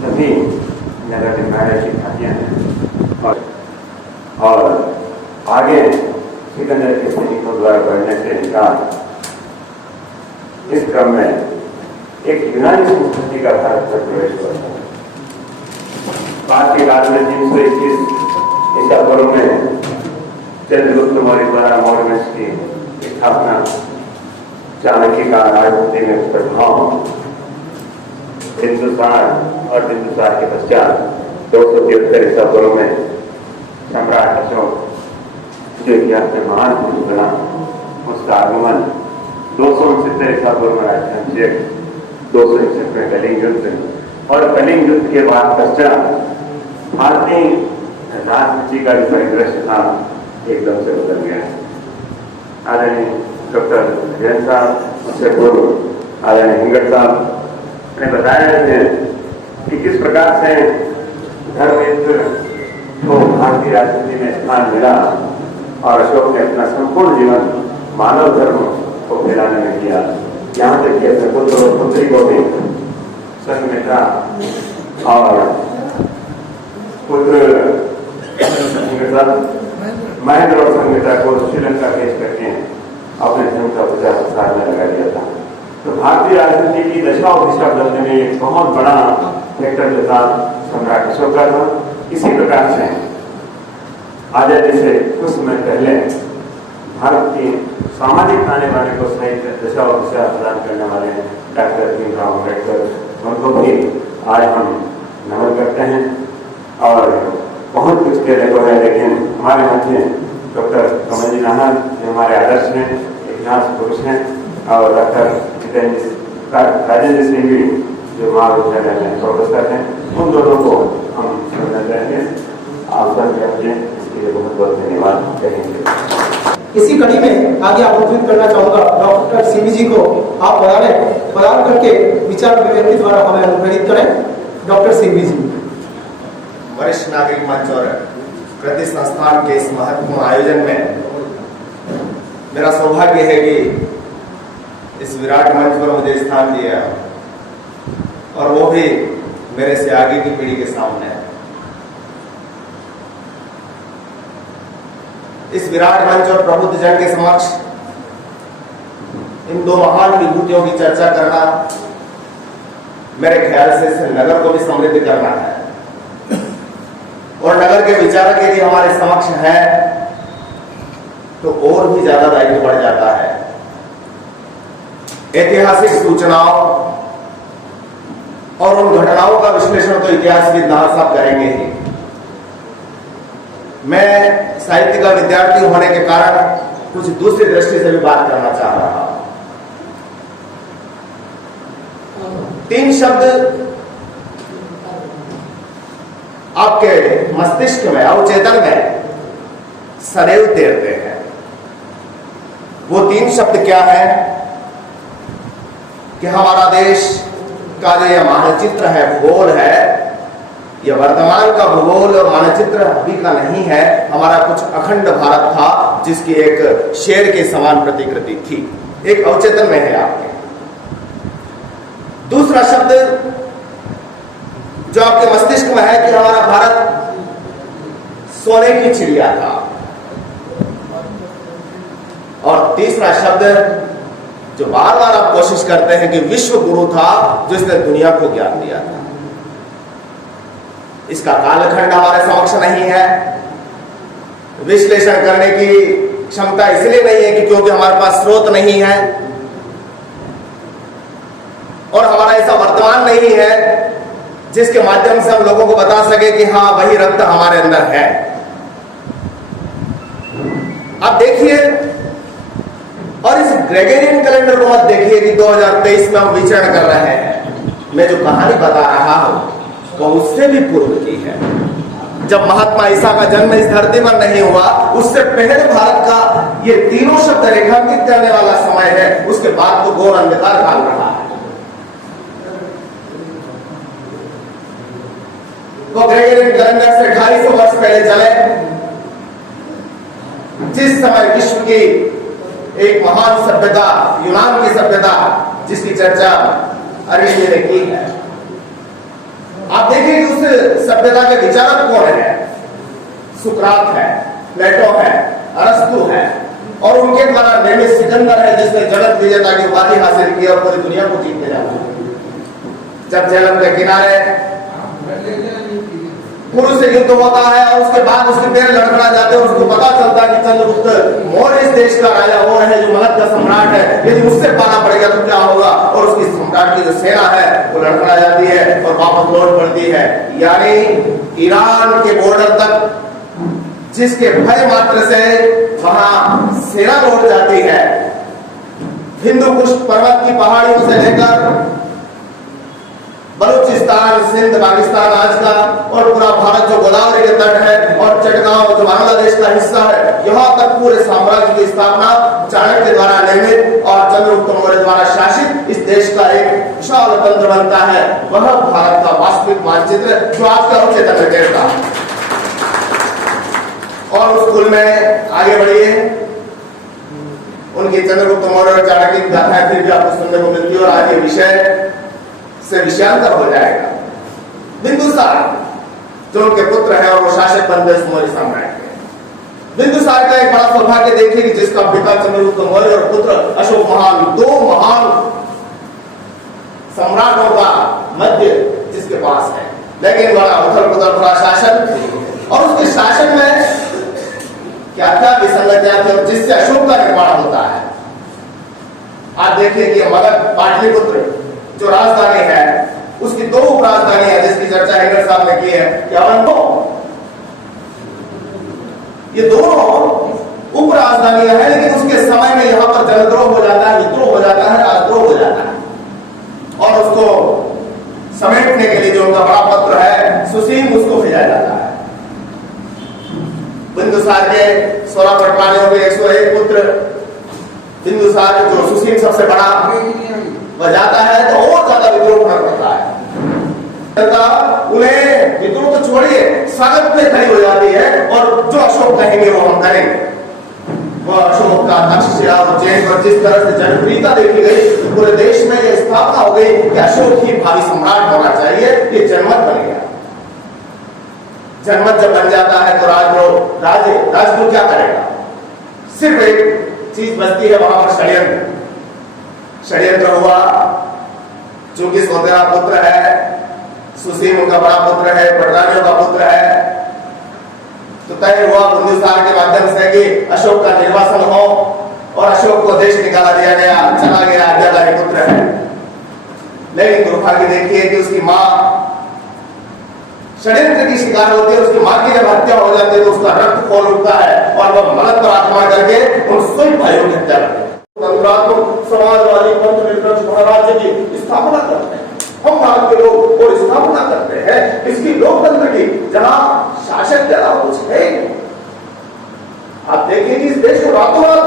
सभी नगर निकाय शिक्षार्थियाँ हैं और आगे सिकंदर के सैनिकों द्वारा बढ़ने से इनकार इस क्रम में एक यूनानी संस्कृति का भारत पर प्रवेश हुआ था। बाद के काल में 321 ईसा पूर्व में चंद्रगुप्त मौर्य द्वारा मौर्य वंश की स्थापना, चाणक्य का राजनीति में प्रभाव, बिंदुसार और बिंदुसार के पश्चात 273 ईसा पूर्व में सम्राट अशोक जो इतिहास में महान पुरुष बना, उसका आगमन 269 ईसा पूर्व में राजस्थान चेक, 261 में कलिंग युद्ध और कलिंग युद्ध के बाद पश्चात भारतीय राजनीति का जो परिदृश्य था एकदम से बदल गया। आदरणीय डॉक्टर जैन साहब, उससे पूर्व आदरणीय हिंगट साहब ने बताया है कि किस प्रकार से धर्म युद्ध को भारतीय राजनीति में स्थान मिला और अशोक ने अपना संपूर्ण जीवन मानव धर्म को फैलाने में किया। यहाँ तक कि अपने पुत्र और पुत्री को भी संघमित्रा और पुत्र महेंद्र और संघमित्रा को श्रीलंका भेज करके अपने धर्म का प्रचार प्रसार में लगा दिया था। तो भारतीय राजनीति की दशा और दिशा बदलने में एक बहुत बड़ा फैक्टर जो था सम्राट अशोक का था। इसी प्रकार से आजादी से कुछ समय पहले भारत की सामाजिक ताने बाने को सही दशा और दिशा प्रदान करने वाले डॉक्टर भीमराव अम्बेडकर, उनको भी आज हम नमन करते हैं। और बहुत कुछ कहने को है, लेकिन हमारे मध्य डॉक्टर कमल जी नाहर जो हमारे आदर्श हैं, इतिहास पुरुष हैं, और डॉक्टर राजेंद्र सिंह भी जो महाविद्यालय में प्रोफेसर हैं, उन दोनों को हम सुनना चाहेंगे। आप सब इसके लिए बहुत बहुत धन्यवाद कहेंगे। इसी कड़ी में आगे आमंत्रित करना चाहूंगा डॉक्टर सिंह जी को। आप बयान करके विचार अभिव्यक्ति द्वारा हमें अनुप्रेरित करें। डॉक्टर सिंह जी। वरिष्ठ नागरिक मंच और कृति संस्थान के इस महत्वपूर्ण आयोजन में मेरा सौभाग्य है कि इस विराट मंच पर मुझे स्थान दिया और वो भी मेरे से आगे की पीढ़ी के सामने। इस विराट मंच और प्रबुद्ध जन के समक्ष इन दो महान विभूतियों की चर्चा करना मेरे ख्याल से इस नगर को भी समृद्ध करना है और नगर के विचारक यदि हमारे समक्ष है तो और भी ज्यादा दायित्व बढ़ जाता है। ऐतिहासिक सूचनाओं और उन घटनाओं का विश्लेषण तो इतिहासविद नाहर साहब करेंगे ही। मैं साहित्य का विद्यार्थी होने के कारण कुछ दूसरी दृष्टि से भी बात करना चाह रहा हूं। 3 शब्द आपके मस्तिष्क में, अवचेतन में सदैव तैरते हैं। वो 3 शब्द क्या है कि हमारा देश का जो यह मानचित्र है, भूगोल है, यह वर्तमान का भूगोल और मानचित्र अभी का नहीं है। हमारा कुछ अखंड भारत था जिसकी एक शेर के समान प्रतिकृति थी। एक अवचेतन में है आपके। दूसरा शब्द जो आपके मस्तिष्क में है कि हमारा भारत सोने की चिड़िया था। और तीसरा शब्द जो बार बार आप कोशिश करते हैं कि विश्व गुरु था जो इसने दुनिया को ज्ञान दिया था। इसका कालखंड हमारे समक्ष नहीं है। विश्लेषण करने की क्षमता इसलिए नहीं है कि क्योंकि हमारे पास स्रोत नहीं है और हमारा ऐसा वर्तमान नहीं है जिसके माध्यम से हम लोगों को बता सके कि हाँ वही रक्त हमारे अंदर है। अब देखिए, और इस ग्रेगोरियन कैलेंडर को मत देखिए कि 2023 में हम विचरण कर रहे हैं। मैं जो कहानी बता रहा हूं वो उससे भी पूर्व की है। जब महात्मा ईसा का जन्म इस धरती पर नहीं हुआ, उससे पहले भारत का ये तीनों शब्द रेखांकित करने वाला समय है। उसके बाद तो घोर अंधकार काल रहा है। वो ग्रेगोरियन कैलेंडर से 250 वर्ष पहले चले, जिस समय विश्व की एक महान सभ्यता, यूनान की सभ्यता, जिसकी चर्चा अरविंद ने की है, सभ्यता के विचारक कौन है? सुकरात है, प्लेटो है, अरस्तु है, और उनके द्वारा निर्मित सिकंदर है जिसने जगत विजेता की उपाधि हासिल की और पूरी दुनिया को जीतने जाता है। जब झेलम के किनारे पुरुष से युद्ध होता है और उसके बाद उसके पैर लड़खड़ा जाते हैं, उसको पता चलता है कि चंद्रगुप्त मौर्य इस देश का राजा वो है जो मगध का सम्राट है, यदि उससे पाना पड़ेगा तो क्या होगा, और उसकी सम्राट की जो सेना है वो लड़खड़ा जाती है और वापस लौट पड़ती है। यानी ईरान के बॉर्डर तक जिसके भय मात्र से वहां सेना लौट जाती है, हिंदू कुश पर्वत की पहाड़ियों से लेकर बलूचिस्तान, सिंध, पाकिस्तान आज का, और पूरा भारत जो गोदावरी के तट है, और चटगांव जो बांग्लादेश का हिस्सा है, यहाँ तक पूरे साम्राज्य की स्थापना चाणक्य द्वारा निर्मित और चंद्रगुप्त मौर्य द्वारा शासित इस देश का एक विशाल तंत्र बनता है। वह भारत का वास्तविक मानचित्र जो आपका उच्चतम में कहता है। और उस कुल में आगे बढ़िए, उनकी चंद्रगुप्त मौर्य और चाणक्य की गाथाएं फिर भी आपको सुनने को मिलती है, और आज ये विषय से विषयांतर हो जाएगा। बिंदुसार जो उनके पुत्र हैं और वो शासक बनते इस मौर्य साम्राज्य के। बिंदुसार का एक बड़ा सौभाग्य देखिए कि जिसका पिता चंद्रगुप्त मौर्य और पुत्र अशोक महान, दो महान सम्राटों का मध्य जिसके पास है, लेकिन बड़ा उथल पुथल भरा शासन, और उसके शासन में क्या क्या विसंगतियां थी और जिससे अशोक का निर्माण होता है। आप देखिए कि मगध पाटलिपुत्र जो राजधानी है, उसकी दो उप राजधानी है जिसकी चर्चा हेगर साहब ने की है कि अवंतो, ये दोनों उप राजधानियां हैं, लेकिन उसके समय में यहां पर जनद्रोह हो जाता है, विद्रोह हो जाता है, राजद्रोह हो जाता है, और उसको समेटने के लिए जो उनका बड़ा पुत्र है सुसीम, उसको भेजा जाता है। बिंदुसार के 16 पटवानियों के 101 पुत्र, बिंदुसार जो सुसीम सबसे बड़ा वह जाता है तो और ज्यादा विद्रोह करना पड़ता है। उन्हें विद्रोह तो छोड़िए, स्वागत में खड़ी हो जाती है, और जो अशोक कहेंगे वो हम करेंगे। वह अशोक का तक्षशिला उज्जैन पर जिस तरह से जनप्रियता देखी गई, पूरे देश में यह स्थापना हो गई कि अशोक ही भावी सम्राट होना चाहिए। ये जनमत बन गया। जनमत जब बन जाता है तो राजद्रोह क्या करेगा? सिर्फ एक चीज बचती है वहां पर, षड्यंत्र। षड्यंत्र हुआ, चूंकि सौतेला पुत्र है, सुसीम उनका बड़ा पुत्र है, पटरानियों का पुत्र है, तो तय हुआ बिंदुसार के माध्यम से कि अशोक का निर्वासन हो, और अशोक को देश निकाला दिया गया, चला गया, आज्ञाकारी पुत्र है। लेकिन दुर्भाग्य देखिए कि उसकी मां षड्यंत्र की शिकार होती है। उसकी मां की जब हत्या हो जाती है तो उसका रक्त खोल उठता है, और वह मगध पर आक्रमण करके उन स्वयं भाइयों की हत्या करते हैं। समाजवादी पंथ निरपेक्ष गणराज्य की स्थापना करते हैं हम भारत के लोग, और स्थापना करते हैं इसकी लोकतंत्र की, जहां शासक के अलावा कुछ है। आप देखिए कि इस देश को रातों रात,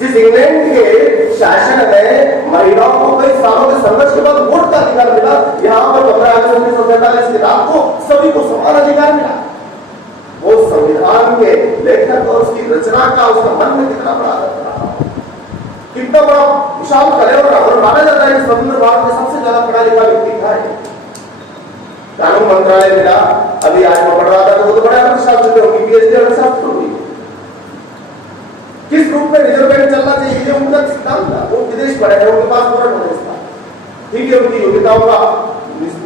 जिस इंग्लैंड के शासन में महिलाओं को कई सालों के संघर्ष के बाद वोट का अधिकार मिला, यहाँ पर 15 अगस्त 1947 की रात को सभी को समान अधिकार मिला। वो संविधान के लेखक और उसकी रचना का उसका मन में कितना बड़ा रहा, कितना बड़ा विशाल कलेवर, और माना जाता है कि स्वतंत्र भारत में सबसे ज्यादा पढ़ा लिखा व्यक्ति था। कानून मंत्रालय मिला, अभी आज मैं पढ़ रहा था तो वो तो बड़े अर्थशास्त्री थे, उनकी पीएचडी अर्थशास्त्र हुई। किस रूप में रिजर्व बैंक चलना चाहिए ये उनका सिद्धांत था। वो विदेश पढ़े थे, उनके पास पूरा नॉलेज था, ठीक है, उनकी योग्यताओं का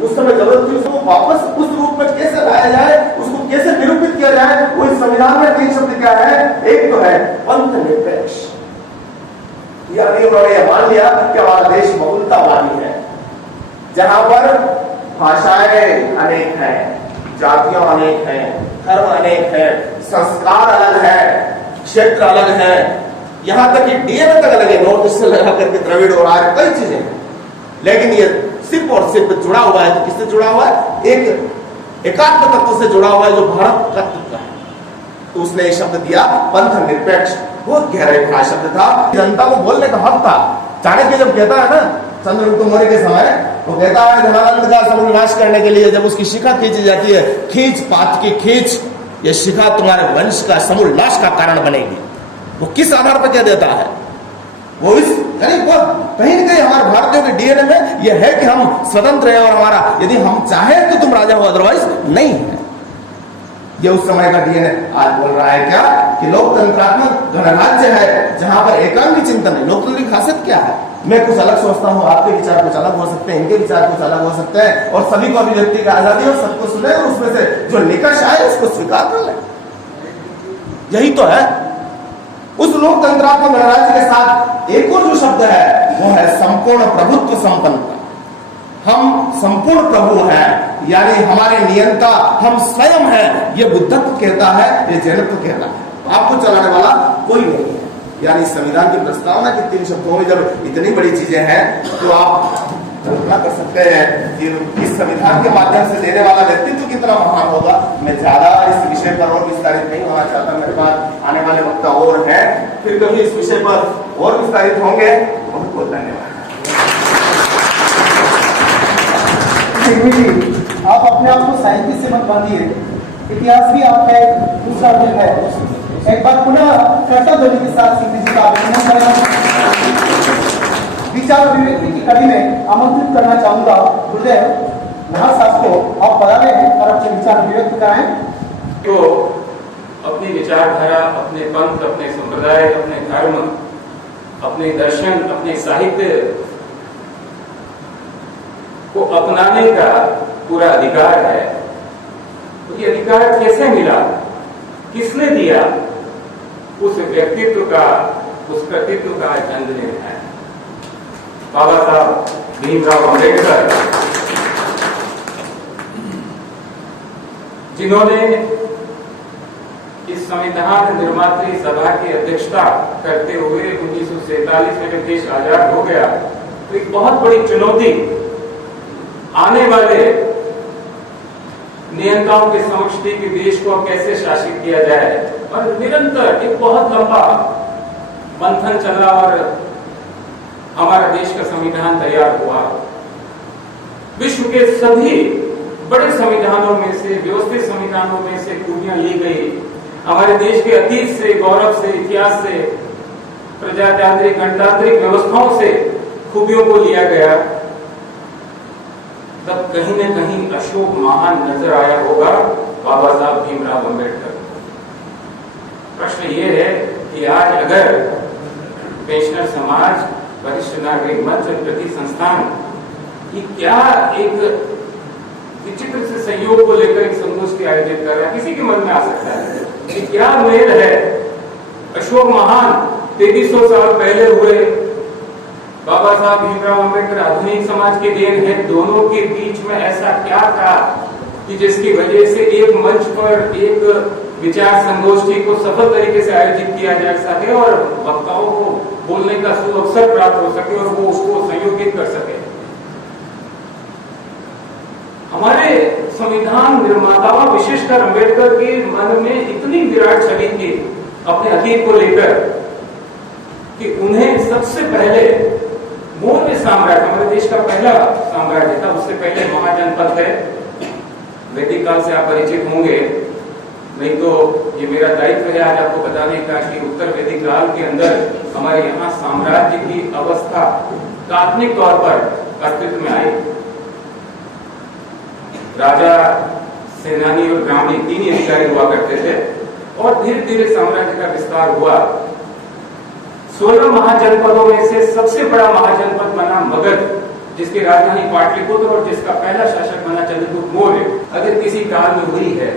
उस समय जरूरत थी। उसको वापस उस रूप में कैसे लाया जाए, उसको कैसे निरूपित किया जाए, वो इस संविधान में 3 शब्द क्या है। एक तो है पंथ निरपेक्ष, यानी उन्होंने यह मान लिया कि हमारा देश बहुलतावादी है, जहां पर भाषाएं अनेक हैं, जातियां अनेक हैं, धर्म अनेक हैं, संस्कार अलग है, क्षेत्र अलग है, यहां तक कि डीएनए तक अलग है, नॉर्थ ईस्ट से लगा करके द्रविड़ और आर्य कई चीजें हैं। लेकिन ये सिर्फ और सिर्फ जुड़ा हुआ है, तो किससे जुड़ा हुआ है? एक एकात्म तत्व से जुड़ा हुआ है जो भारत का तत्व है। तो उसने ये शब्द दिया पंथ निरपेक्ष, बहुत गहरे भरा शब्द था, जनता को बोलने का हक था। चाणक्य जब कहता है ना चंद्रगुप्त मौर्य के समय, वो कहता है धनानंद का समूल नाश करने के लिए जब उसकी शिखा खींची जाती है, खींच पात की खींच, ये शिखा तुम्हारे वंश का समूल नाश का कारण बनेगी। वो किस आधार पर कह देता है? वो इस यानी वो कहीं न कहीं हमारे भारतीयों के डीएनए में यह है कि हम स्वतंत्र हैं और हमारा यदि हम चाहें तो तुम राजा हो, अदरवाइज नहीं है। ये उस समय का डीएनए आज बोल रहा है क्या कि लोकतंत्रात्मक गणराज्य है जहां पर एकांगी चिंतन है। लोकतंत्र की खासियत क्या है? मैं कुछ अलग सोचता हूं, आपके विचार कुछ अलग हो सकते हैं, इनके विचार कुछ अलग हो सकते हैं, और सभी को अभिव्यक्ति की आजादी और सबको सुने और उसमें से जो निकष आए उसको स्वीकार कर ले। यही तो है। उस लोकतंत्रात्मक गणराज्य के साथ एक और जो शब्द है वो है संपूर्ण प्रभुत्व संपन्न। हम संपूर्ण प्रभु हैं, यानी हमारे नियंता हम स्वयं हैं। ये बुद्धत्व कहता है, ये जैनत्व कहता है। आपको चलाने वाला कोई नहीं है। यानी संविधान की प्रस्तावना की 3 शब्दों में जब इतनी बड़ी चीजें हैं तो आप कल्पना कर सकते हैं कि इस संविधान के माध्यम से देने वाला व्यक्तित्व कितना महान होगा। मैं ज्यादा इस विषय पर और विस्तारित नहीं होना चाहता, मेरे पास आने वाले वक्त और है, फिर कभी इस विषय पर और विस्तारित होंगे। बहुत बहुत धन्यवाद। आप अपने आप को साहित्य से मत बांधिए, इतिहास भी आपका एक दूसरा रूप है। एक बार पुनः कर्ता ध्वनि के साथ सिंह जी का अभिनंदन करें। विचार अभिव्यक्ति की कड़ी में आमंत्रित करना चाहूंगा गुरुदेव नाथ साहब को। आप पधारे और अपने विचार अभिव्यक्त कराएं। तो अपनी विचारधारा, अपने पंथ, अपने संप्रदाय, अपने धर्म, अपने दर्शन, अपने साहित्य को अपनाने का पूरा अधिकार है। तो ये अधिकार कैसे मिला, किसने दिया? उस व्यक्तित्व का, उस कृतित्व का जन्म है बाबा साहब भीमराव अम्बेडकर, जिन्होंने इस संविधान निर्मात्री सभा की अध्यक्षता करते हुए 1947 में जब देश आजाद हो गया तो एक बहुत बड़ी चुनौती आने वाले नियंताओं के समक्ष थी कि देश को कैसे शासित किया जाए। और निरंतर एक बहुत लंबा मंथन चला और हमारा देश का संविधान तैयार हुआ। विश्व के सभी बड़े संविधानों में से, व्यवस्थित संविधानों में से खूबियां ली गई। हमारे देश के अतीत से, गौरव से, इतिहास से, प्रजातांत्रिक गणतांत्रिक व्यवस्थाओं से खूबियों को लिया गया। तब कहीं न कहीं अशोक महान नजर आया होगा बाबा साहब भीमराव अम्बेडकर। प्रश्न ये है कि आज अगर पेंशनर समाज, वरिष्ठ नागरिक मंच और प्रति संस्थान ये क्या एक विचित्र से संयोग को लेकर एक संगोष्ठी आयोजित कर रहा है, किसी के मन में आ सकता है कि क्या मेल है अशोक महान 2300 साल पहले हुए बाबा साहब भीमराव अम्बेडकर आधुनिक समाज के देन है। दोनों के बीच में ऐसा क्या था कि जिसकी वजह से एक मंच पर एक विचार संगोष्ठी को सफल तरीके से आयोजित किया जा सके और वक्ताओं को बोलने का सुअवसर प्राप्त हो सके और वो उसको संयोजित कर सके। हमारे संविधान निर्माताओं, विशेषकर अम्बेडकर के मन में इतनी विराट छवि थी अपने अतीत को लेकर कि उन्हें सबसे पहले मौर्य साम्राज्य, हमारे देश का पहला साम्राज्य था, उससे पहले महाजनपद है। वैदिक काल से आप परिचित होंगे, नहीं तो ये मेरा दायित्व है आज आपको बताने का कि उत्तर वैदिक काल के अंदर हमारे यहाँ साम्राज्य की अवस्था तात्विक तौर पर अस्तित्व में आई। राजा, सेनानी और ब्राह्मणी 3 अधिकारी हुआ करते थे और धीरे धीरे साम्राज्य का विस्तार हुआ। 16 महाजनपदों में से सबसे बड़ा महाजनपद बना मगध, जिसकी राजधानी पाटलिपुत्र और जिसका पहला शासक बना चंद्रगुप्त मौर्य। अगर किसी काल में हुई है,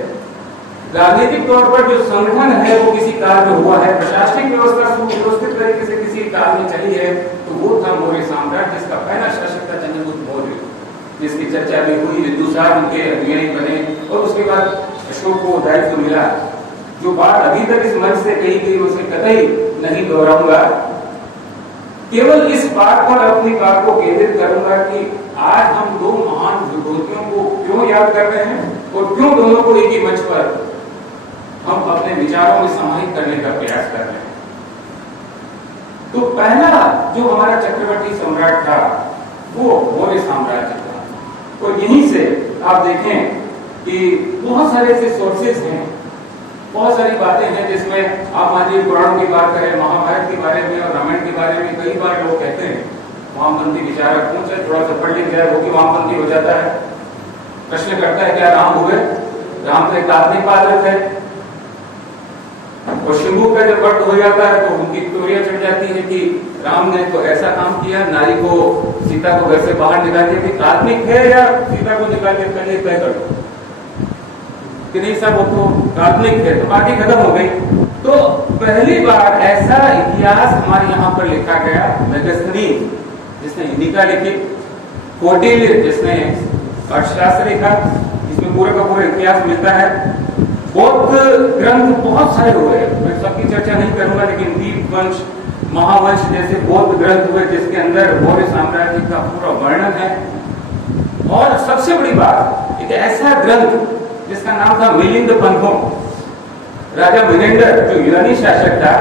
राजनीतिक तौर पर जो संगठन है वो किसी काल में हुआ है, प्रशासनिक व्यवस्था सुव्यवस्थित तरीके से किसी काल में चली है, तो वो था मौर्य साम्राज्य, जिसका पहला शासक था चंद्रगुप्त मौर्य, जिसकी चर्चा भी हुई। विदुषार उनके अनुयायी बने और उसके बाद अशोक को दायित्व मिला। जो बात अभी तक इस मंच से कही गई उसे कतई नहीं दोहराऊंगा, केवल इस बात पर अपनी बात को केंद्रित करूंगा कि आज हम 2 महान विभूतियों को क्यों याद कर रहे हैं और क्यों दोनों को एक ही मंच पर हम अपने विचारों में समाहित करने का प्रयास कर रहे हैं। तो पहला जो हमारा चक्रवर्ती सम्राट था वो मौर्य साम्राज्य था। और यहीं से आप देखें कि बहुत सारे ऐसे सोर्सेस हैं बहुत सारी बातें हैं जिसमें आप मानिए पुराणों की बात करें, महाभारत के बारे में और रामायण के बारे में कई बार लोग कहते हैं वामपंथी विचारक कौन से थोड़ा सा पढ़ लिख जाए वो भी वामपंथी हो जाता है। प्रश्न करता है क्या राम हुए? राम तो एक काल्पनिक पात्र है। और शंभू का जब वक्त हो जाता है तो उनकी टोरियां चढ़ जाती है कि राम ने तो ऐसा काम किया, नारी को सीता को घर से बाहर निकाल दिया। काल्पनिक है या सीता को निकाल के पहले तय कर दो कि नहीं साहब वो तो काल्पनिक है, तो बाकी खत्म हो गई। तो पहली बार ऐसा इतिहास हमारे यहाँ पर लिखा गया, मेगस्थनीज जिसने हिंदी का लिखी, कौटिल्य जिसने अर्थशास्त्र लिखा, इसमें पूरा का पूरा इतिहास मिलता है। बौद्ध ग्रंथ बहुत सारे हुए, मैं सबकी चर्चा नहीं करूंगा, लेकिन दीपवंश, महावंश जैसे बौद्ध ग्रंथ हुए जिसके अंदर मौर्य साम्राज्य का पूरा वर्णन है। और सबसे बड़ी बात, एक ऐसा ग्रंथ जिसका नाम था मिलिंद पंथों, राजा मिलिंदर जो यूनानी शासक था,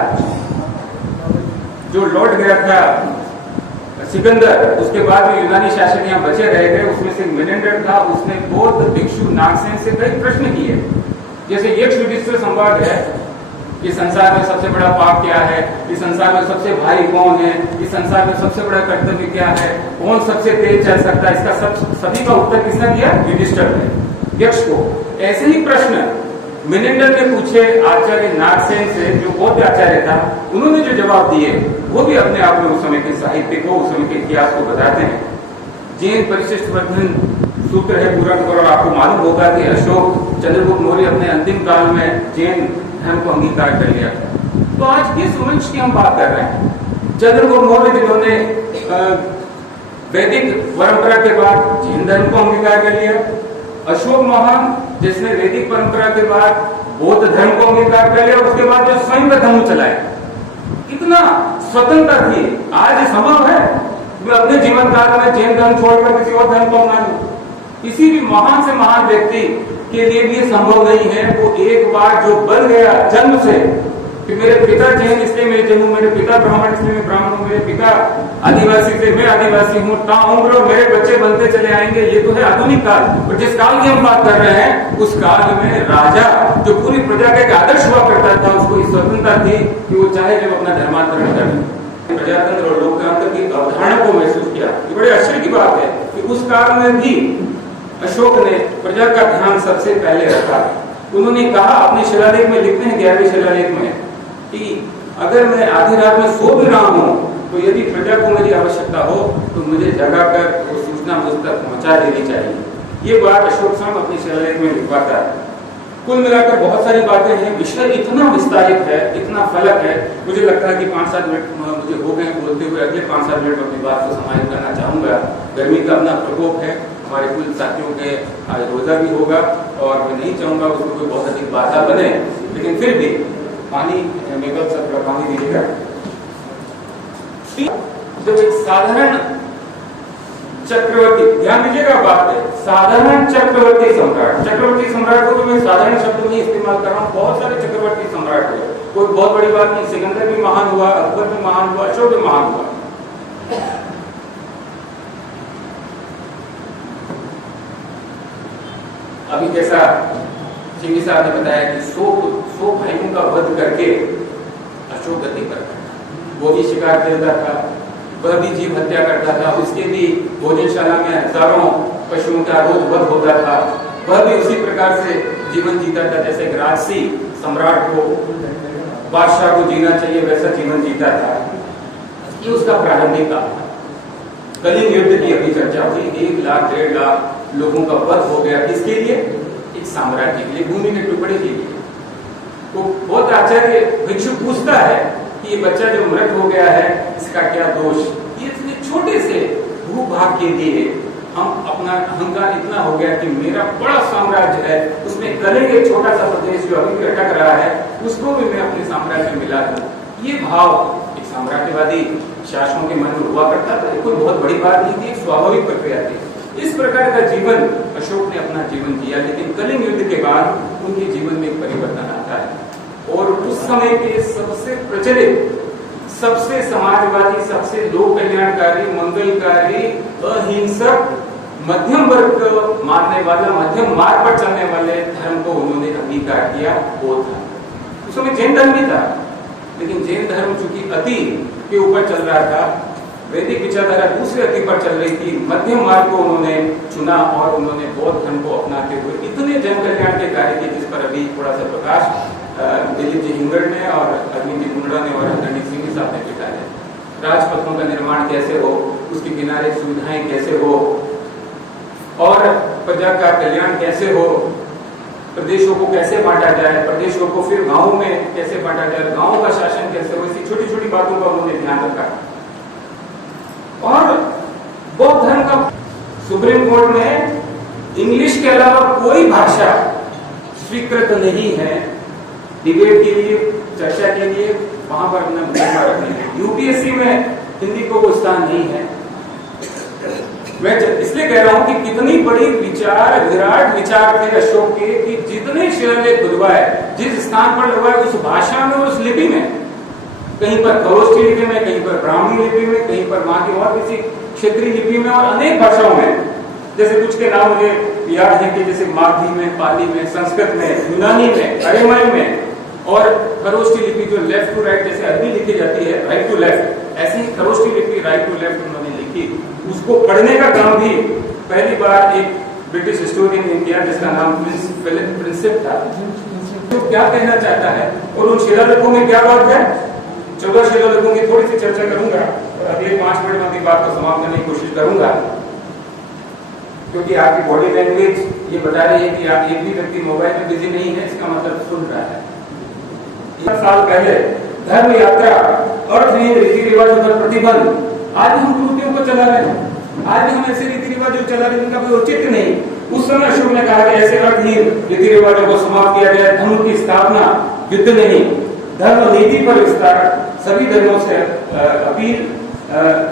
जो लौट गया था सिकंदर, उसके बाद जो यूनानी शासक यहाँ बचे रह गए, उसमें से मिलिंदर था। उसने बौद्ध भिक्षु नागसेन से कई प्रश्न किए, जैसे यक्ष युधिष्ठिर संवाद है, इस संसार में सबसे बड़ा पाप क्या है, इस संसार में सबसे भारी कौन है, इस संसार में सबसे बड़ा कर्तव्य क्या है, कौन सबसे तेज चल सकता है, इसका सभी का उत्तर किसने दिया? युधिष्ठिर ने यक्ष को। ऐसे ही प्रश्न मिलिंदर ने पूछे आचार्य नागसेन से, जो बौद्ध आचार्य था। उन्होंने जो जवाब दिए वो भी अपने आप में उस समय के साहित्य को, उस समय के इतिहास को बताते हैं। जैन परिशिष्ट वर्धन सूत्र है पूरा, और आपको मालूम होगा कि अशोक चंद्रगुप्त मौर्य अपने अंतिम काल में जैन धर्म को अंगीकार कर लिया था। तो आज किस वंश की हम बात कर रहे हैं? चंद्रगुप्त मौर्य जिन्होंने वैदिक परंपरा के बाद जैन धर्म को अंगीकार कर लिया, अशोक महान जिसने वैदिक परंपरा के बाद बौद्ध धर्म को अंगीकार कर लिया, उसके बाद जो स्वयं का धर्म चलाया, कितना स्वतंत्रता थी। आज संभव है मैं अपने जीवन काल में जैन धर्म छोड़कर किसी और धर्म को अपना लूं? किसी भी महान से महान व्यक्ति के लिए भी संभव नहीं है। वो एक बार जो बन गया जन्म से कि मेरे पिता जैन इसलिए मैं जन्म, मेरे पिता ब्राह्मण इसलिए मैं ब्राह्मण हूँ, मेरे पिता आदिवासी थे मैं आदिवासी हूँ, ताउम्र और मेरे बच्चे बनते चले आएंगे। ये तो है आधुनिक काल। और जिस काल की हम बात कर रहे हैं उस काल में राजा जो पूरी प्रजा का एक आदर्श हुआ करता था, उसको इस स्वतंत्रता थी कि वो चाहे जब अपना धर्मांतरण कर ले। प्रजातंत्र और लोकतंत्र की अवधारणा को महसूस किया। ये बड़े आश्चर्य की बात है कि उस काल में भी अशोक ने प्रजा का ध्यान सबसे पहले रखा। उन्होंने कहा, अपने शिलालेख में लिखते हैं 11वें शिलालेख में, कि अगर मैं आधी रात में सो भी रहा हूं तो यदि प्रजा को मेरी आवश्यकता हो तो मुझे जगाकर वो सूचना मुझ तक पहुंचा देनी चाहिए। ये बात अशोक स्वयं अपने शिलालेख में लिखवाता है। कुल मिलाकर बहुत सारी बातें हैं, विषय इतना विस्तारित है, इतना फलक है। मुझे लगता है कि 5-7 मिनट मुझे हो गए बोलते हुए, अगले 5-7 मिनट में अपनी बात को समाहित करना चाहूंगा। गर्मी का अपना प्रकोप है, हमारे कुल साथियों के आज रोजा भी होगा और मैं नहीं चाहूंगा उसमें कोई बहुत अधिक बाधा बने, लेकिन फिर भी पानी मेकअप सब पानी दीजिएगा। जब एक साधारण चक्रवर्ती, ध्यान दीजिएगा बात पे, साधारण चक्रवर्ती सम्राट को भी मैं साधारण शब्द में इस्तेमाल कर रहा हूँ। बहुत सारे चक्रवर्ती सम्राट हुए, कोई बहुत बड़ी बात नहीं। सिकंदर भी महान हुआ, अकबर भी महान हुआ, अशोक भी महान हुआ। अभी जैसा सिंह साहब ने बताया कि 100 भाइयों का वध करके अशोक गद्दी पर बैठा। वो भी शिकार खेलता था, वह भी जीव हत्या करता था, उसके भी भोजनशाला में हजारों पशुओं का रोज वध होता था। वह भी उसी प्रकार से जीवन जीता था जैसे एक राजसी सम्राट को, बादशाह को जीना चाहिए वैसा जीवन जीता था। ये उसका प्रारंभिक काल था। कलिंग युद्ध की अभी चर्चा हुई, 1 लाख 1.5 लाख लोगों का वध हो गया। किसके लिए? एक साम्राज्य के लिए, भूमि के टुकड़े के लिए। तो बहुत आचार्य भिक्षु पूछता है कि ये बच्चा जो मृत हो गया है इसका क्या दोष? ये इतने छोटे से भूभाग के लिए हम अपना अहंकार इतना हो गया कि मेरा बड़ा साम्राज्य है, उसमें कलिंग एक छोटा सा प्रदेश जो अभी भी अटक रहा है उसको भी मैं अपने साम्राज्य में मिला दूं। ये भाव एक साम्राज्यवादी शासकों के मन में हुआ करता था। कोई बहुत बड़ी बात नहीं थी, स्वाभाविक प्रक्रिया थी। इस प्रकार का जीवन अशोक ने अपना जीवन जिया, लेकिन कलिंग युद्ध के बाद उनके जीवन में एक परिवर्तन आता है। और उस समय के सबसे प्रचलित, सबसे समाजवादी, सबसे लोक कल्याणकारी, मंगलकारी, अहिंसक, मध्यम वर्ग मानने वाला, मध्यम मार्ग पर चलने वाले धर्म को उन्होंने अंगीकार किया, वो था उस समय जैन धर्म भी था, लेकिन जैन धर्म चूंकि अति के ऊपर चल रहा था, वैदिक विचारधारा दूसरे अति पर चल रही थी, मध्यम मार्ग को उन्होंने चुना और उन्होंने बौद्ध धर्म को अपनाते हुए इतने जन कल्याण के कार्य किए, जिस पर अभी थोड़ा सा प्रकाश दिलीप जी हिंगड़ ने और अरविंद जी मुंडा ने और रणजीत सिंह साहब ने लिखा है। राजपथों का निर्माण कैसे हो, उसके किनारे सुविधाएं कैसे हो और प्रजा का कल्याण कैसे हो, प्रदेशों को कैसे बांटा जाए, प्रदेशों को फिर गांवों में कैसे बांटा जाए, गांवों का शासन कैसे हो, ऐसी छोटी छोटी बातों का उन्होंने ध्यान रखा। और बौद्ध धर्म का सुप्रीम कोर्ट में इंग्लिश के अलावा कोई भाषा स्वीकृत नहीं है डिबेट के लिए, चर्चा के लिए, वहां पर अपना मुद्दा रखने के। यूपीएससी में हिंदी को कोई स्थान नहीं है। मैं इसलिए कह रहा हूं कि कितनी बड़ी विचार, विराट विचार थे अशोक के कि जितने शिलालेख खुदवाए, जिस स्थान पर लगवाए उस भाषा में और उस लिपि में, कहीं पर खरोष्ठी लिपि में, कहीं पर ब्राह्मणी लिपि में, कहीं पर वहां की और किसी क्षेत्रीय लिपि में और अनेक भाषाओं में। जैसे कुछ के नाम मुझे याद है कि जैसे मागधी में, पाली में, संस्कृत में, यूनानी में, अरेमाई में, और खरोष्ठी लिपि जो लेफ्ट टू राइट जैसे अरबी लिखी जाती है राइट टू लेफ्ट, ऐसे ही खरोष्ठी लिपि राइट टू लेफ्ट उन्होंने लिखी। उसको पढ़ने का काम भी पहली बार एक ब्रिटिश हिस्टोरियन ने किया जिसका नाम फिलिप प्रिंसिप था। तो क्या कहना चाहता है और उन शिलालेखों में क्या बात है, 14 शिलालेखों की थोड़ी सी चर्चा करूंगा और अगले 5 मिनट में अपनी बात को समाप्त करने की कोशिश करूंगा, क्योंकि आपकी बॉडी लैंग्वेज ये बता रही है कि आप एक भी व्यक्ति मोबाइल में बिजी नहीं है, इसका मतलब सुन रहा है। 1 साल पहले धर्म यात्रा, अर्थहीन रीति रिवाजों पर प्रतिबंध, आज हम कृतियों को चला रहे हैं, आज हम ऐसे रीति रिवाज चला रहे हैं जिनका कोई औचित्य नहीं। उस समय अशोक ने कहा कि ऐसे अर्थहीन रीति रिवाजों को समाप्त किया जाए, धर्म की स्थापना, युद्ध नहीं, धर्म नीति पर विस्तार, सभी धर्मों से अपील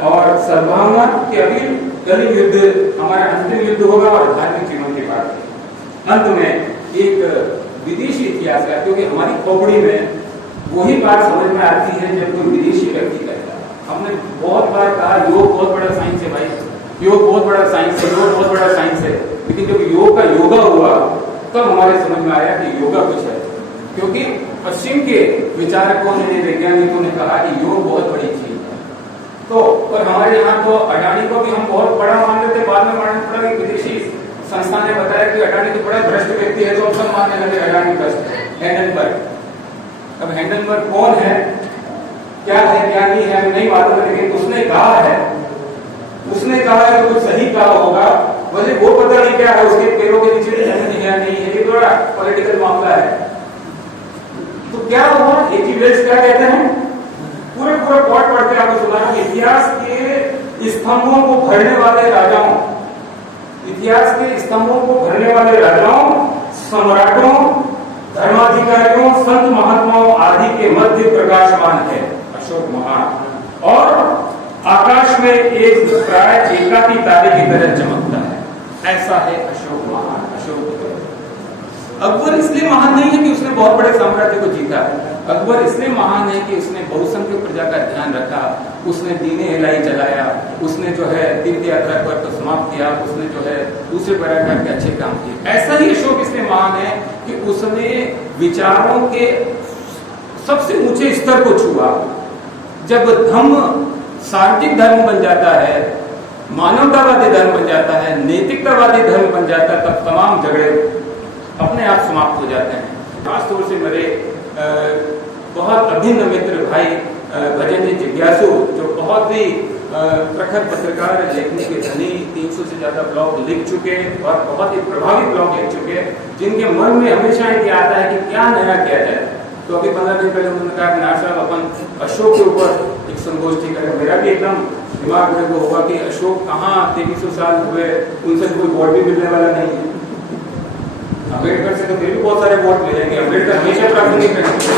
और सद्भावना की अपील, कलिंग युद्ध हमारा अंतिम युद्ध होगा और धार्मिक जीवन की बात। अंत में एक विदेशी इतिहास का, क्योंकि हमारी खोपड़ी में वही बात समझ में आती है जब कोई विदेशी व्यक्ति कहता है। हमने बहुत बार कहा योग बहुत बड़ा साइंस है भाई, योग बहुत बड़ा साइंस है, योग बहुत बड़ा साइंस है, लेकिन जब योग का योगा हुआ तब हमारे समझ में आया कि योगा कुछ है। क्योंकि पश्चिम के विचारकों ने, वैज्ञानिकों ने कहा कि योग बहुत बड़ी चीज है। तो और हमारे यहाँ तो अडानी को भी हम बहुत बड़ा मान लेते, बाद में मानना पड़ा कि विदेशी संस्था ने बताया कि अडानी तो बड़ा भ्रष्ट व्यक्ति है, तो अब सब मानने लगे अडानी भ्रष्ट है। हैंडनबर्ग, अब हैंडनबर्ग कौन है, क्या है, क्या नहीं है, नहीं मालूम है, लेकिन उसने कहा है तो कुछ सही कहा होगा, मुझे वो पता नहीं क्या है, उसके पैरों के नीचे जमीन है नहीं है, ये थोड़ा पॉलिटिकल मामला है। तो क्या हुआ, एचिवेल्स क्या कहते हैं, पूरे पॉट पढ़ के आपको सुना रहा, इतिहास के स्तंभों को भरने वाले राजाओं, इतिहास के स्तंभों को भरने वाले राजाओं, सम्राटों, धर्माधिकारियों, संत महात्माओं आदि के मध्य प्रकाशमान है अशोक महान, और आकाश में एक प्राय एकाकी तारे की तरह चमकता है। ऐसा है अशोक महान। अशोक अकबर इसलिए महान नहीं है कि उसने बहुत बड़े साम्राज्य को जीता, अकबर इसलिए महान है कि उसने बहुसंख्यक प्रजा का ध्यान रखा, उसने दीने इलाही चलाया, उसने जो है तीर्थ यात्रा को समाप्त किया, उसने जो है दूसरे प्रकार के अच्छे काम किए। ऐसा ही अशोक इसलिए महान है कि उसने विचारों के सबसे ऊंचे स्तर को छुआ। जब धम्म सार्वत्रिक धर्म बन जाता है, मानवतावादी धर्म बन जाता है, नैतिकतावादी धर्म बन जाता है, तब तमाम झगड़े अपने आप समाप्त हो जाते हैं। खासतौर से मेरे बहुत अभिन्न मित्र भाई भजन जी जिज्ञासु, जो बहुत ही प्रखर पत्रकार, लेखनी के धनी, 300 से ज्यादा ब्लॉग लिख चुके और बहुत ही प्रभावी ब्लॉग लिख चुके, जिनके मन में हमेशा ये आता है कि क्या नया किया जाए। तो अभी 15 दिन पहले उन्होंने कहा कि नार साहब अपन अशोक के ऊपर एक संगोष्ठी करें। मेरा भी एकदम दिमाग में वो होगा कि अशोक कहाँ 2300 साल हुए, उनसे कोई वोट भी मिलने वाला नहीं है। अम्बेडकर से तो फिर भी बहुत सारे वोट मिलेंगे, अम्बेडकर हमेशा प्रासंगिक रहेंगे,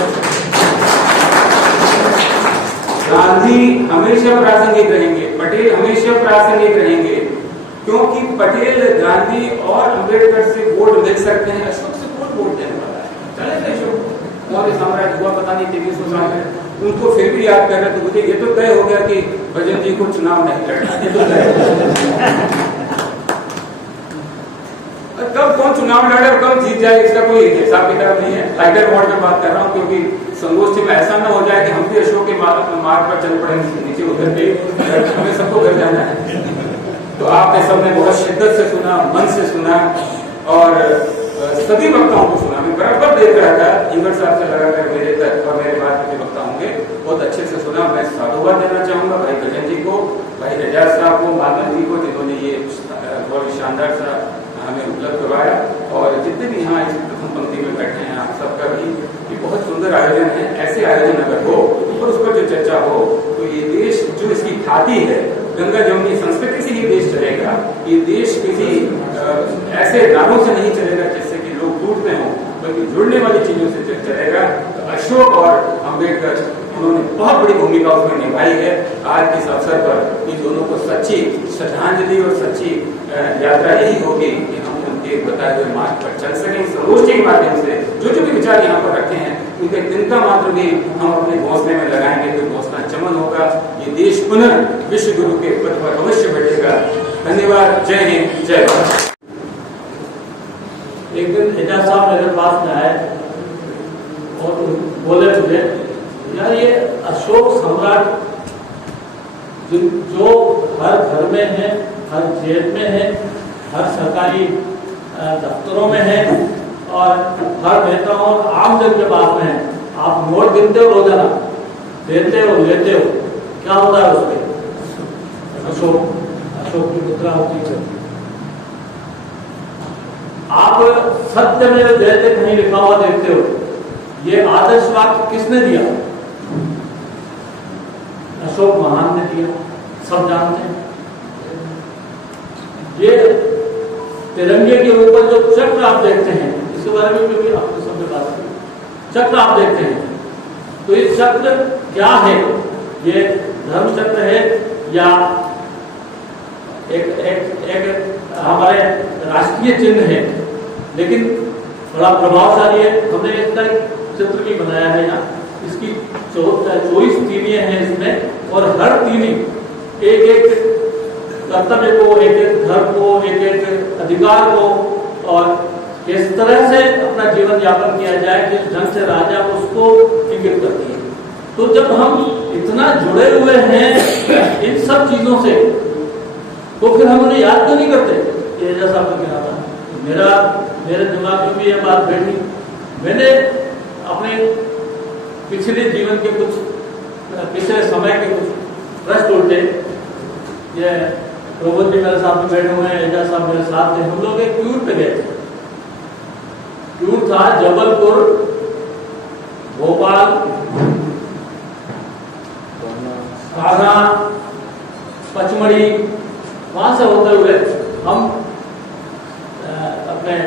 गांधी हमेशा प्रासंगिक रहेंगे, पटेल हमेशा प्रासंगिक रहेंगे, क्योंकि पटेल, गांधी और अम्बेडकर से वोट मिल सकते हैं, अशोक से कौन वोट देने वाला है। चले थे अशोक और साम्राज्य हुआ पता नहीं 2300 साल में, उनको फिर भी याद कर रहे, तो मुझे ये तो तय हो गया कि भजन जी को चुनाव नहीं लड़ना, ये तो तय। और कब कौन चुनाव लड़े और कब जीत जाए इसका कोई हिसाब किताब नहीं है। लाइटर मोड में बात कर रहा हूँ, क्योंकि संगोष्ठी में ऐसा ना हो जाए कि हम भी अशोक के मार्ग पर चल पड़े नीचे उतर के, हमें सबको घर जाना है। तो आपने सबने बहुत शिद्दत से सुना, मन से सुना और सभी वक्ताओं को सुना। मैं बराबर देख रहा था, इंगर साहब से लगाकर मेरे तक और मेरे बाद के वक्ता होंगे, बहुत अच्छे से सुना। मैं साधुवाद देना चाहूंगा भाई गजन जी को, भाई रजाज साहब को, माधव जी को, जिन्होंने ये बहुत शानदार सा हमें उपलब्ध करवाया, और जितने भी यहाँ इस प्रथम पंक्ति में बैठे हैं आप सबका भी ये बहुत सुंदर आयोजन है। ऐसे आयोजन अगर हो और उस पर जो चर्चा हो तो ये देश जो इसकी खाती है, गंगा जमुनी संस्कृति से ये देश चलेगा। ये देश किसी ऐसे नारों से नहीं चलेगा जिससे कि लोग टूटते हों, बल्कि जुड़ने वाली चीजों से चलेगा। तो अशोक और अम्बेडकर उन्होंने बहुत बड़ी भूमिका उसमें निभाई है। आज के इस अवसर पर इन दोनों को सच्ची श्रद्धांजलि और सच्ची यात्रा यही होगी कि हम उनके बताए हुए मार्ग पर चल सकें। संगोष्ठी के माध्यम से जो भी विचार यहाँ पर रखे हैं उनके तिनका मात्र भी हम अपने घोंसले में लगाएंगे तो घोंसला चमन होगा। ये देश पुनः विश्व गुरु के पद पर अवश्य बैठेगा। धन्यवाद। जय हिंद, जय भारत। एक दिन एजाज साहब मेरे पास में आए और बोले मुझे, यार ये अशोक सम्राट जो हर घर में है, हर जेल में है, हर सरकारी दफ्तरों में है और हर नेताओं और आम जन के पास में है, आप नोट गिनते हो रोजाना, देते हो लेते हो, क्या होता है उसके? अशोक की मुद्रा होती है। आप सत्य में जयते कहीं लिखा हुआ देखते हो, ये आदर्श वाक्य किसने दिया? अशोक महान ने दिया, सब जानते हैं। ये तिरंगे के ऊपर जो चक्र आप देखते हैं, इसके बारे में भी आपके सबसे बात की, चक्र आप देखते हैं, तो ये चक्र क्या है? ये धर्म चक्र है या एक हमारे राष्ट्रीय चिन्ह है, लेकिन बड़ा प्रभावशाली है। हमने इसका चित्र भी बनाया है यहाँ। इसकी 24 तीनियां हैं इसमें, और हर तीनी एक एक कर्तव्य को, एक एक धर्म को, एक एक अधिकार को, और किस तरह से अपना जीवन यापन किया जाए, जिस ढंग से राजा उसको इंगित करती है। तो जब हम इतना जुड़े हुए हैं इन सब चीजों से, तो फिर हम उन्हें याद क्यों नहीं करते? ये जैसा आपने कहा था, मेरे दिमाग में भी ये बात बैठी। मैंने अपने पिछले जीवन के कुछ, पिछले समय के कुछ प्रश्न उल्टे। ये प्रबोध जी मेरे साथ में बैठे हुए हैं, एजाज साहब मेरे साथ थे। हम लोग एक टूर पे गए थे। टूर था जबलपुर, भोपाल, कान्हा, पचमढ़ी, वहां से होते हुए हम अपने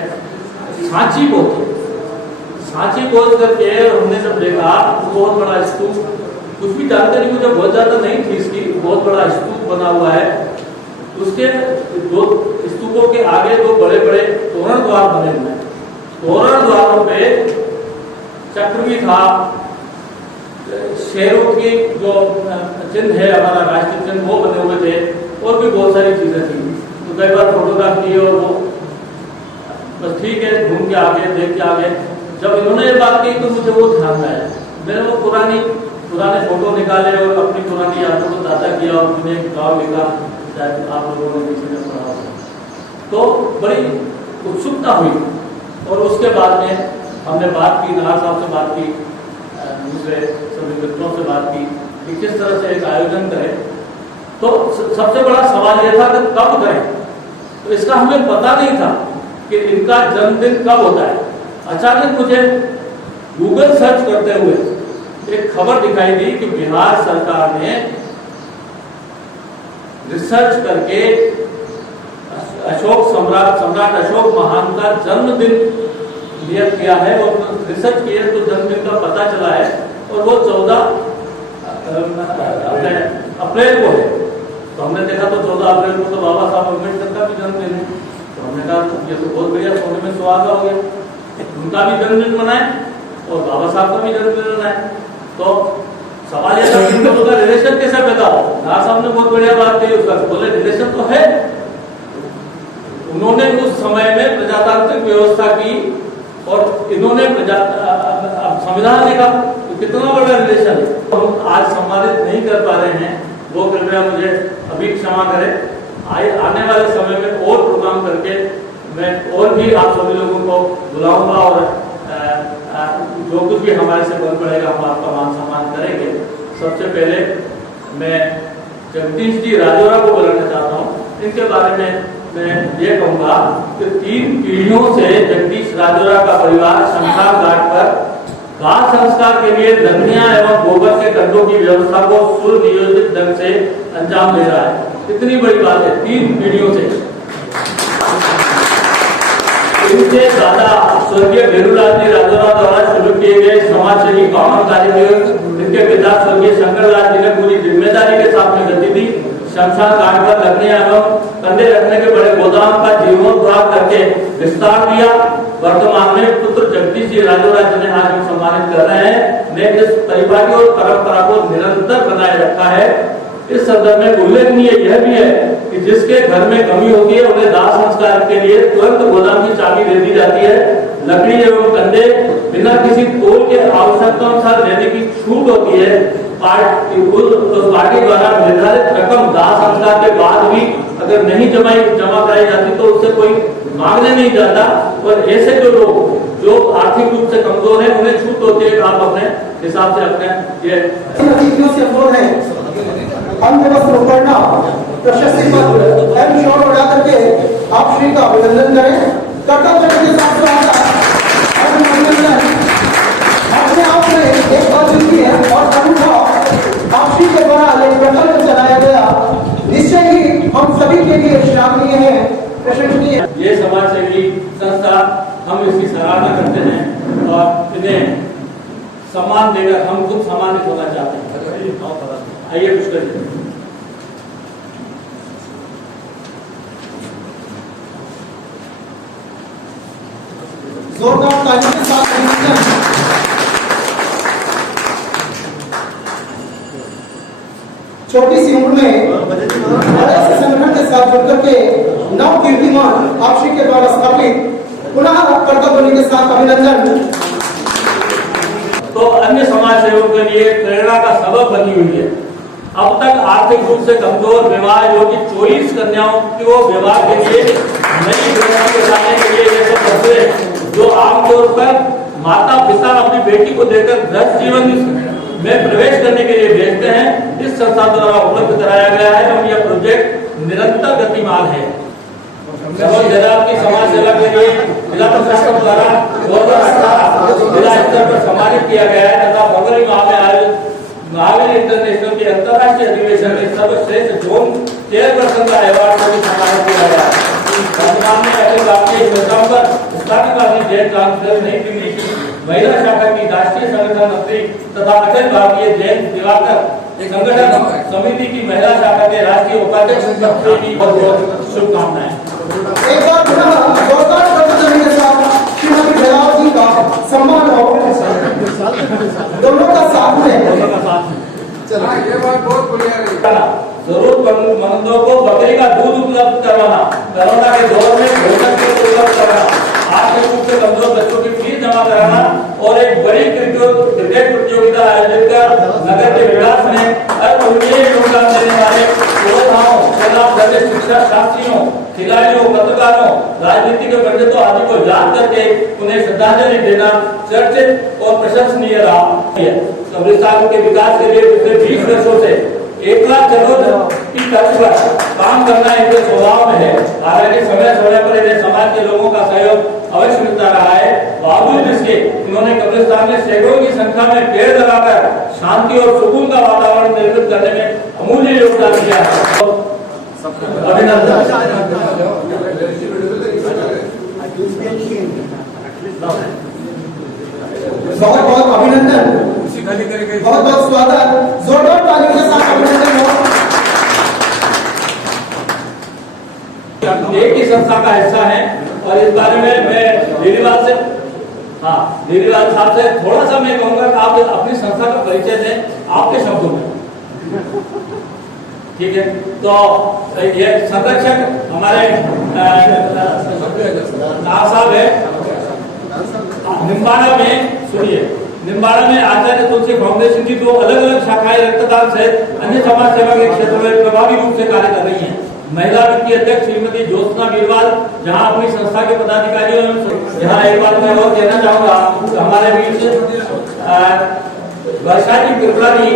सांची पहुंचे। सांची पहुंच करके हमने जब देखा तो बहुत बड़ा स्तूप, कुछ भी जानकारी मुझे बहुत ज्यादा नहीं थी इसकी, बहुत बड़ा स्तूप बना हुआ है। उसके दो स्तूपों के आगे दो बड़े बड़े तोरण द्वार बने हुए हैं। तोरण द्वारों पे चक्र भी था, शेरों की जो चिन्ह है हमारा राष्ट्रीय चिन्ह वो बने हुए थे, और भी बहुत सारी चीजें थी। तो कई बार फोटोग्राफ की और वो बस ठीक है, घूम के आगे, देख के आगे। जब इन्होंने ये बात कही तो मुझे वो ध्यान आया। मैंने वो पुराने फोटो निकाले और अपनी पुरानी यादों को ताज़ा किया और मैंने एक गाँव लिखा, शायद आप लोगों ने किसी ने पढ़ा होगा। तो बड़ी उत्सुकता हुई, और उसके बाद में हमने बात की, नाहर साहब से बात की, दूसरे सभी मित्रों से बात की कि किस तरह से एक आयोजन करें। तो सबसे बड़ा सवाल यह था कि कब करें। तो इसका हमें पता नहीं था कि इनका जन्मदिन कब होता है। अचानक मुझे गूगल सर्च करते हुए एक खबर दिखाई दी कि बिहार सरकार ने रिसर्च करके सम्राट अशोक महान का जन्मदिन नियत किया है, और रिसर्च किया तो जन्मदिन का पता चला है, और वो 14 अप्रैल को है। तो हमने देखा तो 14 अप्रैल को तो बाबा साहब अम्बेडकर का भी जन्मदिन है। तो हमने कहा ये तो बहुत बढ़िया, सोने में सुहागा हो गया, उनका भी जन्मदिन मनाए और बाबा साहब का भी जन्मदिन मनाए। तो सवाल यह था कि उनका रिलेशन कैसे पैदा हो। नाहर साहब ने बहुत बढ़िया बात कही, उसका बोले रिलेशन तो है। उन्होंने उस समय में प्रजातंत्र व्यवस्था की और इन्होंने संविधान लिखा, तो कितना बड़ा रिलेशन है। हम आज सम्मानित नहीं कर पा रहे हैं, वो कृपया मुझे अभी क्षमा करें। आने वाले समय में और प्रोग्राम करके मैं और भी आप सभी लोगों को बुलाऊंगा और जो कुछ भी हमारे से बन पड़ेगा हम आपका मान सम्मान करेंगे। सबसे पहले मैं जगदीश जी राजौरा को बुलाना चाहता हूँ। इनके बारे में मैं ये कहूँगा कि 3 पीढ़ियों से जगदीश राजौरा का परिवार शमशान घाट पर दाह संस्कार के लिए लकड़ियां एवं गोबर के कंडों की व्यवस्था को सुनियोजित ढंग से अंजाम दे रहा है। इतनी बड़ी बात है, 3 पीढ़ियों से। इनके दादा स्वर्गीय भेरूलाल जी राजौरा द्वारा शुरू किए गए समाजसेवी कानून कार्यक्रम, इनके पिता स्वर्गीय शंकरलाल जी ने पूरी जिम्मेदारी के साथ में गति दी। शमशान घाट पर लकड़ियां एवं कंडे रखने के बड़े गोदाम का जीर्णोद्धार करके विस्तार दिया। वर्तमान में पुत्र जगदीश जी राजौरा जिन्हें आज हम सम्मानित कर रहे हैं, ने इस परिपाटी और परंपरा को निरंतर बनाए रखा है। इस संदर्भ में उल्लेखनीय यह भी है कि जिसके घर में कमी होती है उन्हें दाह संस्कार के लिए तुरंत गोदाम की चाबी दे दी जाती है। लकड़ी एवं कंडे बिना किसी तोल के आवश्यकता अनुसार लेने की छूट होती है। पार्टी द्वारा निर्धारित रकम दाह संस्कार के बाद भी अगर नहीं जमा कराई जाती तो उससे कोई मांगने नहीं जाता। और ऐसे जो लोग जो आर्थिक रूप से कमजोर हैं उन्हें छूट होती है। आप अपने हिसाब से अपने ये प्रशस्ति पत्र एम शॉट उड़ा करके आप श्री का अभिनंदन करें। कर्तव्य के साथ अभिनंदन अपने आप में एक बात की है और अनुभव आप श्री के द्वारा एक प्रकल्प चलाया गया, निश्चय ही हम सभी के लिए श्लाघनीय है, प्रशंसनीय है। ये समाज सेवी संस्था हम इसकी सराहना करते हैं और इन्हें सम्मान देकर हम खुद सम्मानित होना चाहते हैं। आइए पुष्कर जी। जोरदार तालियों के साथ अभिनंदन। छोटी सी उम्र में बड़े से संगठन के साथ जुड़ करके नव कीर्तिमान आप श्री के द्वारा स्थापित पुनः कर्तव्य के साथ अभिनंदन। तो अन्य समाज सेवकों के लिए प्रेरणा का सबब बनी हुई है। अब तक आर्थिक रूप से कमजोर विवाह योग्य 24 कन्याओं को विवाह के लिए नई प्रेरणा के लाने के लिए ये सब करते जो आमतौर पर माता पिता अपनी बेटी को देकर गृहस्थ जीवन में प्रवेश करने के लिए भेजते हैं, इस संस्था द्वारा उपलब्ध कराया गया है और यह प्रोजेक्ट निरंतर गतिमान है। की समाज सेवा के लिए जिला प्रशासन द्वारा जिला स्तर पर सम्मानित किया गया है तथा फरवरी माह में आयोजित महावीर इंटरनेशनल के अंतर्राष्ट्रीय अधिवेशन में सर्वश्रेष्ठ जोन चेयरपर्सन का अवार्ड को भी सम्मानित किया गया है। वर्तमान में अखिल भारतीय पर स्थापित जैन काउंसिल नई दिल्ली की महिला शाखा की राष्ट्रीय संगठन मंत्री तथा अखिल भारतीय जैन दिवाकर संगठन समिति की महिला शाखा के राष्ट्रीय उपाध्यक्ष की बहुत शुभकामनाएं। एक बार पुनः जोरदार तालियों के साथ श्रीमती दयाल जी का सम्मान हो, दोनों का साथ में ये बात बहुत बढ़िया रही। जरूरतमंदों को बकरी का दूध उपलब्ध करवाना, कोरोना के दौर में भोजन के उपलब्ध कराना, आर्थिक रूप से कमजोर बच्चों की फीस जमा कराना और एक बड़ी क्रिकेट प्रतियोगिता आयोजित कर नगर के विकास में अतुलनीय योगदान देने वाले योद्धाओं, शिक्षा शास्त्रियों, खिलाड़ियों, पत्रकारों, राजनीतिक पंडितों आदि को याद करके उन्हें श्रद्धांजलि देना चर्चित और प्रशंसनीय रहा है। कब्रिस्तान के विकास के लिए पिछले 20 वर्षों से 1 लाख करोड़ की तर्ज पर काम करना इनके स्वभाव में है। हालांकि समय समय पर इन्हें समाज के लोगों का सहयोग अवश्य मिलता रहा है। बावजूद इसके इन्होंने कब्रिस्तान में सैकड़ों की संख्या में पेड़ लगाकर शांति और सुकून का वातावरण निर्मित करने में अमूल्य योगदान दिया है। अभिनंदन। बहुत बहुत अभिनंदन, बहुत बहुत स्वागत, जोरदार तालियों के साथ अभिनंदन हो। एक ही संस्था का हिस्सा है और इस बारे में मैं लीलीलाल साहब से थोड़ा सा मैं कहूंगा कि आप अपनी संस्था का परिचय दें आपके शब्दों में। ठीक है। तो ये संरक्षक हमारे साहब है निम्बाड़ा में, सुनिए, निम्बाड़ा में आचार्य तुलसी फाउंडेशन की 2 अलग-अलग शाखाएं रक्तदान सहित अन्य समाज सेवा के क्षेत्र में प्रभावी रूप से कार्य कर रही हैं। महिला विंग की अध्यक्ष श्रीमती ज्योत्सना बीरवाल जहां अपनी संस्था के पदाधिकारियों यहाँ एक बात मैं और कहना चाहूंगा, हमारे बीच वर्षा जी त्रिपुरा जी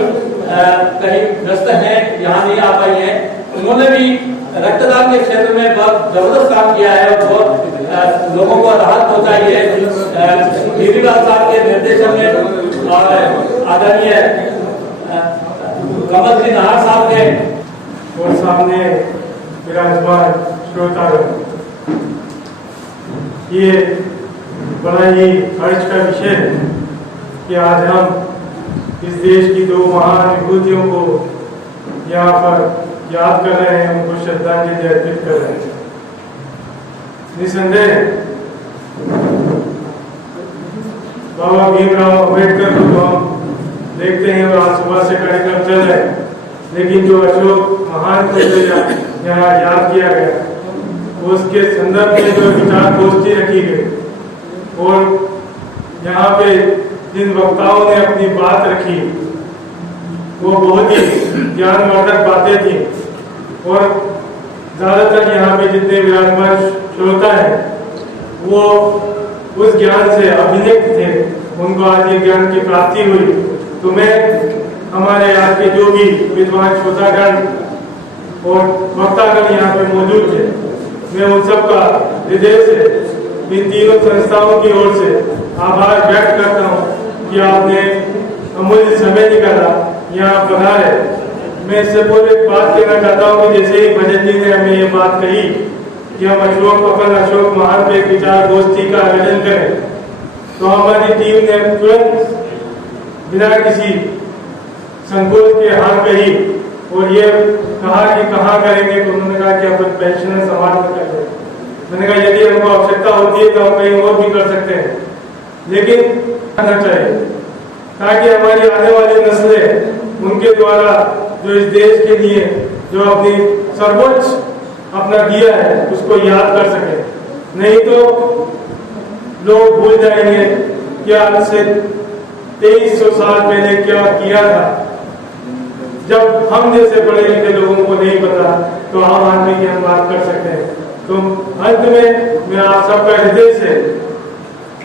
कहीं व्यस्त हैं, यहाँ नहीं आ पाई हैं। उन्होंने भी रक्तदान के क्षेत्र में बहुत जबरदस्त काम किया है और बहुत लोगों को राहत पहुंचाई है। बीरवाल साहब के निर्देशन में और आदरणीय कमल जी नाहर साहब के और सामने विराजमान श्रोतागण, ये बड़ा ही हर्ष का विषय है कि आज हम इस देश की 2 महान विभूतियों को यहाँ पर याद कर रहे हैं, उनको श्रद्धांजलि अर्पित कर रहे हैं। निसंदेह बाबा भीमराव अम्बेडकर को तो हम देखते हैं और आज सुबह से कार्यक्रम चल रहे हैं, लेकिन जो अशोक महान को यहाँ याद किया गया, उसके संदर्भ में जो विचार गोष्ठी रखी गई और यहाँ पे जिन वक्ताओं ने अपनी बात रखी वो बहुत ही ज्ञानवर्धक बातें थी और ज्यादातर यहाँ पे जितने विराजमान श्रोता हैं वो उस ज्ञान से अभिनेक थे, उनको आज ये ज्ञान की प्राप्ति हुई। तो मैं हमारे यहाँ के जो भी विद्वान श्रोतागण और वक्तागण यहाँ पे मौजूद थे, मैं उन सबका हृदय से इन तीनों संस्थाओं की ओर से आभार व्यक्त करता हूँ कि आपने अमूल्य समय निकाला यहाँ पधारे। मैं इससे पूर्व एक बात कहना चाहता हूँ कि जैसे ही भजन जी ने हमें ये बात कही कि हम अशोक महान पे विचार गोष्ठी का आयोजन करें, तो हमारी टीम ने तुरंत बिना किसी संकोच के हाँ कही और ये कहा कि कहाँ करेंगे, तो उन्होंने कहा कि अपन पेंशनर समाज में कर रहे। मैंने कहा यदि हमको आवश्यकता होती है तो हम कहीं और भी कर सकते हैं, लेकिन करना चाहिए ताकि हमारी आने वाली नस्लें उनके द्वारा जो इस देश के लिए जो अपनी सर्वोच्च अपना दिया है उसको याद कर सके। नहीं तो लोग भूल जाएंगे कि आज से 2300 साल पहले क्या किया था। जब हम जैसे बड़े लिखे लोगों को नहीं पता तो आम आदमी की हम बात कर सकते हैं। तो अंत में मैं आप सबका हृदय से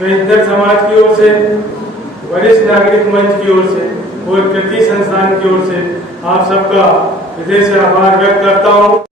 वैद्य समाज की ओर से, वरिष्ठ नागरिक मंच की ओर से और कृति संस्थान की ओर से आप सबका हृदय से आभार व्यक्त करता हूँ।